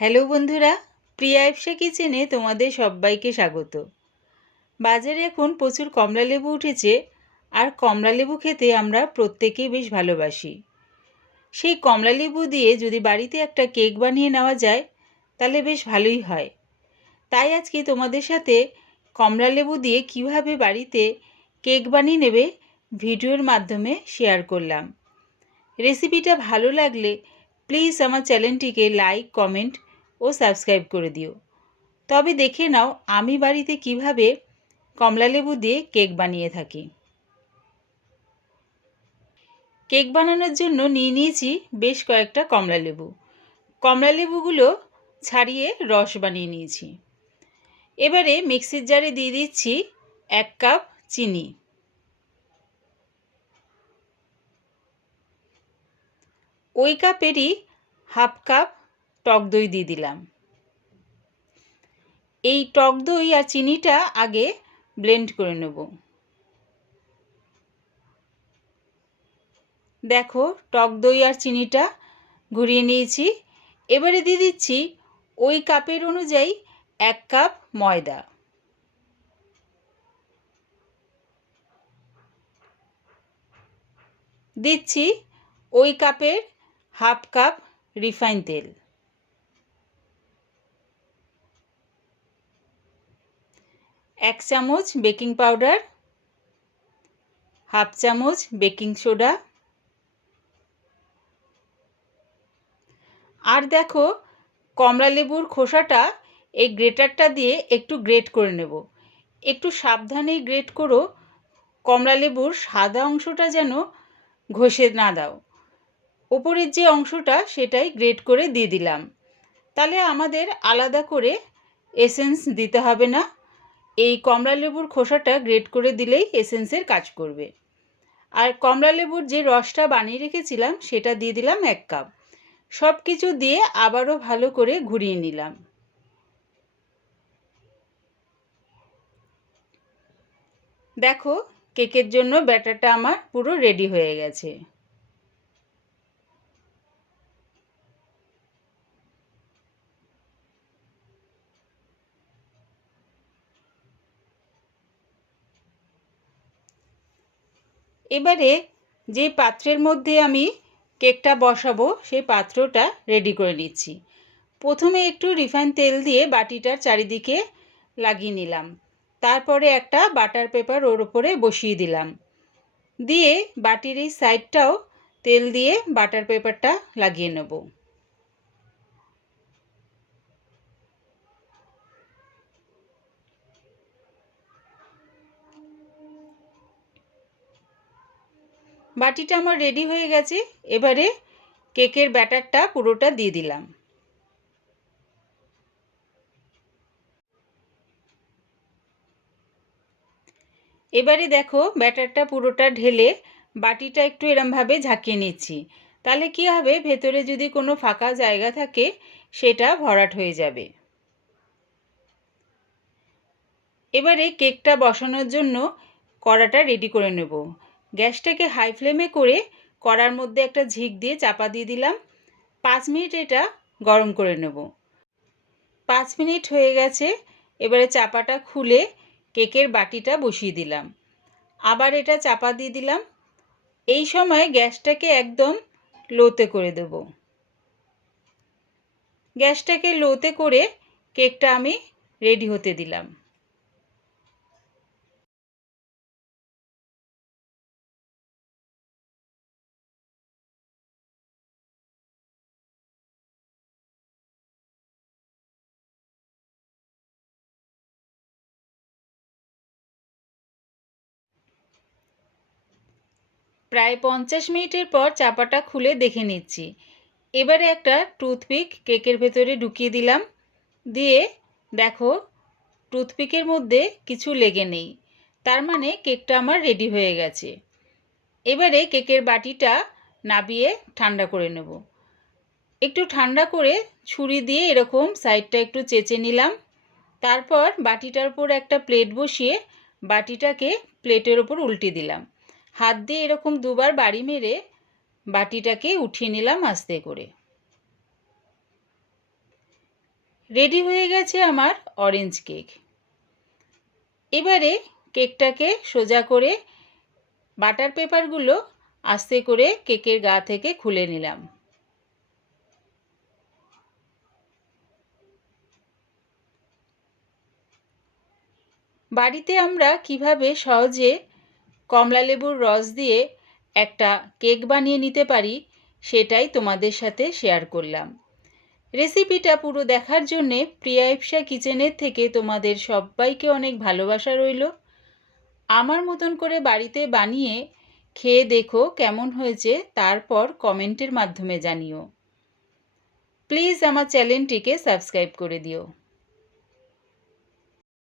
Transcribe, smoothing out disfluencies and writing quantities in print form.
Hello বন্ধুরা, প্রিয়া ইপসা কিচেনে তোমাদের সবাইকে স্বাগত। বাজারে এখন প্রচুর কমলালেবু উঠেছে, আর কমলালেবু খেতে আমরা প্রত্যেকেই বেশ ভালোবাসি। সেই কমলালেবু দিয়ে যদি বাড়িতে একটা কেক বানিয়ে নেওয়া যায় তাহলে বেশ ভালোই হয়। তাই আজকে তোমাদের সাথে কমলালেবু দিয়ে কিভাবে বাড়িতে কেক বানিয়ে নেবে ভিডিওর মাধ্যমে শেয়ার করলাম। রেসিপিটা ভালো লাগলে প্লিজ আমার চ্যানেলটিকে লাইক, কমেন্ট ও সাবস্ক্রাইব করে দিও। তবে দেখে নাও আমি বাড়িতে কিভাবে কমলালেবু দিয়ে কেক বানিয়ে থাকি। কেক বানানোর জন্য নিয়ে নিয়েছি বেশ কয়েকটা কমলালেবু। কমলালেবুগুলো ছাড়িয়ে রস বানিয়ে নিয়েছি। এবারে মিক্সির জারে দিয়ে দিচ্ছি 1 কাপ চিনি। ওই কাপেরই হাফ কাপ টক দই দিয়ে দিলাম। এই টক দই আর চিনিটা আগে ব্লেন্ড করে নেব। দেখো টক দই আর চিনিটা ঘুরিয়ে নিয়েছি। এবারে দিয়ে দিচ্ছি ওই কাপের অনুযায়ী 1 কাপ ময়দা। দিচ্ছি ওই কাপের হাফ কাপ রিফাইন তেল। এক চামচ বেকিং পাউডার, হাফ চামচ বেকিং সোডা, আর দেখো কমলালেবুর খোসাটা এই গ্রেটারটা দিয়ে একটু গ্রেট করে নেব। একটু সাবধানে গ্রেট করো, কমলালেবুর সাদা অংশটা যেন ঘষে না দাও। ওপরের যে অংশটা সেটাই গ্রেট করে দিয়ে দিলাম। তাহলে আমাদের আলাদা করে এসেন্স দিতে হবে না। এই কমলালেবুর খোসাটা গ্রেট করে দিলেই এসেন্সের কাজ করবে। আর কমলালেবুর যে রসটা বানিয়ে রেখেছিলাম সেটা দিয়ে দিলাম 1 কাপ। সব কিছু দিয়ে আবারও ভালো করে ঘুরিয়ে নিলাম। দেখো কেকের জন্য ব্যাটারটা আমার পুরো রেডি হয়ে গেছে। এবারে যে পাত্রের মধ্যে আমি কেকটা বসাবো সেই পাত্রটা রেডি করে নিচ্ছি। প্রথমে একটু রিফাইন তেল দিয়ে বাটিটার চারিদিকে লাগিয়ে নিলাম। তারপরে একটা বাটার পেপার ওর উপরে বসিয়ে দিলাম। দিয়ে বাটির এই সাইডটাও তেল দিয়ে বাটার পেপারটা লাগিয়ে নেব। বাটিটা আমার রেডি হয়ে গেছে। এবারে কেকের ব্যাটারটা পুরোটা দিয়ে দিলাম। এবারে দেখো ব্যাটারটা পুরোটা ঢেলে বাটিটা একটু এরমভাবে ঝাঁকিয়ে নিচ্ছি। তাহলে কি হবে, ভেতরে যদি কোনো ফাঁকা জায়গা থাকে সেটা ভরাট হয়ে যাবে। এবারে কেকটা বসানোর জন্য কড়াটা রেডি করে নেব। গ্যাসটাকে হাই ফ্লেমে করে কড়ার মধ্যে একটা ঝিক দিয়ে চাপা দিয়ে দিলাম। 5 মিনিট এটা গরম করে নেব। 5 মিনিট হয়ে গেছে। এবারে চাপাটা খুলে কেকের বাটিটা বসিয়ে দিলাম। আবার এটা চাপা দিয়ে দিলাম। এই সময় গ্যাসটাকে একদম লোতে করে দেব। গ্যাসটাকে লোতে করে কেকটা আমি রেডি হতে দিলাম। প্রায় 50 মিনিটের পর চাপাটা খুলে দেখে নিচ্ছি। এবারে একটা টুথপিক কেকের ভেতরে ঢুকিয়ে দিলাম। দিয়ে দেখো টুথপিকের মধ্যে কিছু লেগে নেই, তার মানে কেকটা আমার রেডি হয়ে গেছে। এবারে কেকের বাটিটা নাবিয়ে ঠান্ডা করে নেব। একটু ঠান্ডা করে ছুরি দিয়ে এরকম সাইডটা একটু চেঁচে নিলাম। তারপর বাটিটার উপর একটা প্লেট বসিয়ে বাটিটাকে প্লেটের ওপর উল্টে দিলাম। হাত দিয়ে এরকম দুবার বাড়ি মেরে বাটিটাকে উঠিয়ে নিলাম আস্তে করে। রেডি হয়ে গেছে আমার অরেঞ্জ কেক। এবারে কেকটাকে সোজা করে বাটার পেপারগুলো আস্তে করে কেকের গা থেকে খুলে নিলাম। বাড়িতে আমরা কিভাবে সহজে কমলালেবুর রস দিয়ে একটা কেক বানিয়ে নিতে পারি সেটাই তোমাদের সাথে শেয়ার করলাম। রেসিপিটা পুরো দেখার জন্যে প্রিয়া ইপসা কিচেনের থেকে তোমাদের সবাইকে অনেক ভালোবাসা রইল। আমার মতন করে বাড়িতে বানিয়ে খেয়ে দেখো কেমন হয়েছে, তারপর কমেন্টের মাধ্যমে জানিও। প্লিজ আমার চ্যানেলটিকে সাবস্ক্রাইব করে দিও।